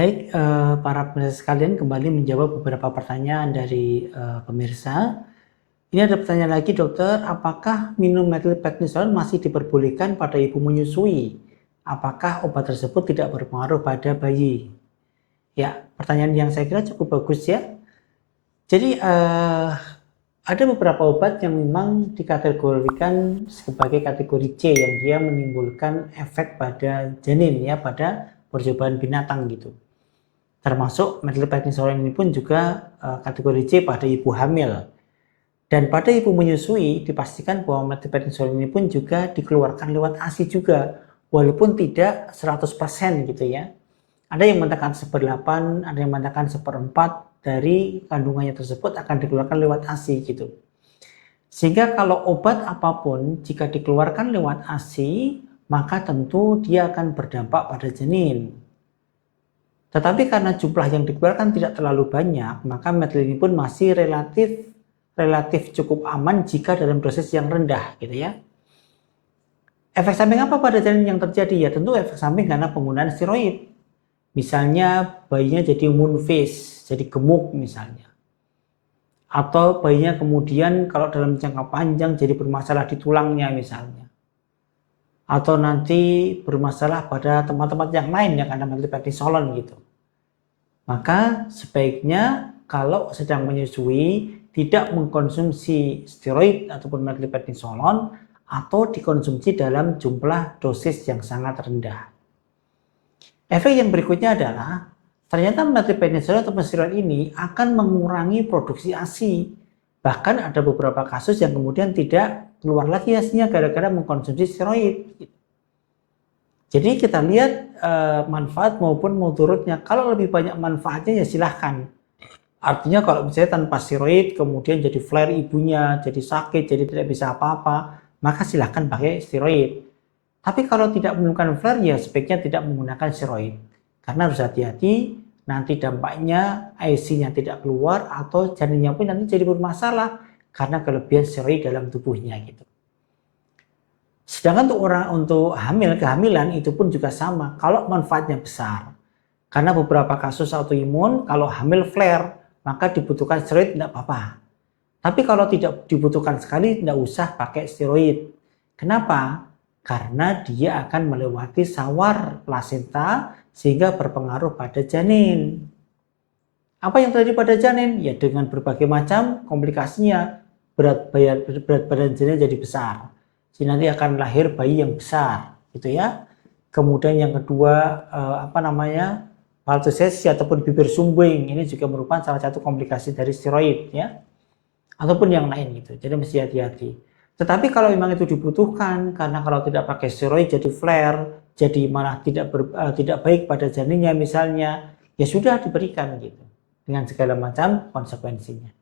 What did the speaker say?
Baik, para pemirsa sekalian, kembali menjawab beberapa pertanyaan dari pemirsa. Ini ada pertanyaan lagi, dokter, apakah minum methylprednisolone masih diperbolehkan pada ibu menyusui? Apakah obat tersebut tidak berpengaruh pada bayi? Ya, pertanyaan yang saya kira cukup bagus ya. Jadi ada beberapa obat yang memang dikategorikan sebagai kategori C yang dia menimbulkan efek pada janin ya, pada percobaan binatang gitu. Termasuk methylprednisolone ini pun juga kategori C pada ibu hamil. Dan pada ibu menyusui dipastikan bahwa methylprednisolone ini pun juga dikeluarkan lewat ASI juga, walaupun tidak 100% gitu ya. Ada yang mengatakan 1/8, ada yang mengatakan 1/4 dari kandungannya tersebut akan dikeluarkan lewat ASI gitu. Sehingga kalau obat apapun jika dikeluarkan lewat ASI, maka tentu dia akan berdampak pada janin. Tetapi karena jumlah yang dikeluarkan tidak terlalu banyak, maka methyl ini pun masih relatif cukup aman jika dalam dosis yang rendah gitu ya. Efek samping apa pada janin yang terjadi? Ya tentu efek samping karena penggunaan steroid. Misalnya bayinya jadi moon face, jadi gemuk misalnya. Atau bayinya kemudian kalau dalam jangka panjang jadi bermasalah di tulangnya misalnya. Atau nanti bermasalah pada tempat-tempat yang lain yang karena methylprednisolone gitu. Maka sebaiknya kalau sedang menyusui tidak mengkonsumsi steroid ataupun methylprednisolone atau dikonsumsi dalam jumlah dosis yang sangat rendah. Efek yang berikutnya adalah ternyata methylprednisolone ataupun steroid ini akan mengurangi produksi ASI. Bahkan ada beberapa kasus yang kemudian tidak keluar lagi ASInya gara-gara mengkonsumsi steroid. Jadi kita lihat manfaat maupun mudorotnya. Kalau lebih banyak manfaatnya ya silahkan. Artinya kalau misalnya tanpa steroid kemudian jadi flare ibunya, jadi sakit, jadi tidak bisa apa-apa, maka silahkan pakai steroid. Tapi kalau tidak menemukan flare ya sebaiknya tidak menggunakan steroid. Karena harus hati-hati, nanti dampaknya ASI-nya tidak keluar atau janinnya pun nanti jadi bermasalah karena kelebihan steroid dalam tubuhnya gitu. Sedangkan untuk kehamilan itu pun juga sama. Kalau manfaatnya besar, karena beberapa kasus autoimun kalau hamil flare maka dibutuhkan steroid tidak apa-apa. Tapi kalau tidak dibutuhkan sekali tidak usah pakai steroid. Kenapa? Karena dia akan melewati sawar plasenta sehingga berpengaruh pada janin. Apa yang terjadi pada janin? Ya dengan berbagai macam komplikasinya, berat badan janin jadi besar. Jadi nanti akan lahir bayi yang besar, gitu ya. Kemudian yang kedua paltusesi ataupun bibir sumbing, ini juga merupakan salah satu komplikasi dari steroid ya. Ataupun yang lain gitu. Jadi mesti hati-hati. Tetapi kalau memang itu dibutuhkan, karena kalau tidak pakai steroid jadi flare, jadi malah tidak baik pada janinnya misalnya, ya sudah diberikan gitu dengan segala macam konsekuensinya.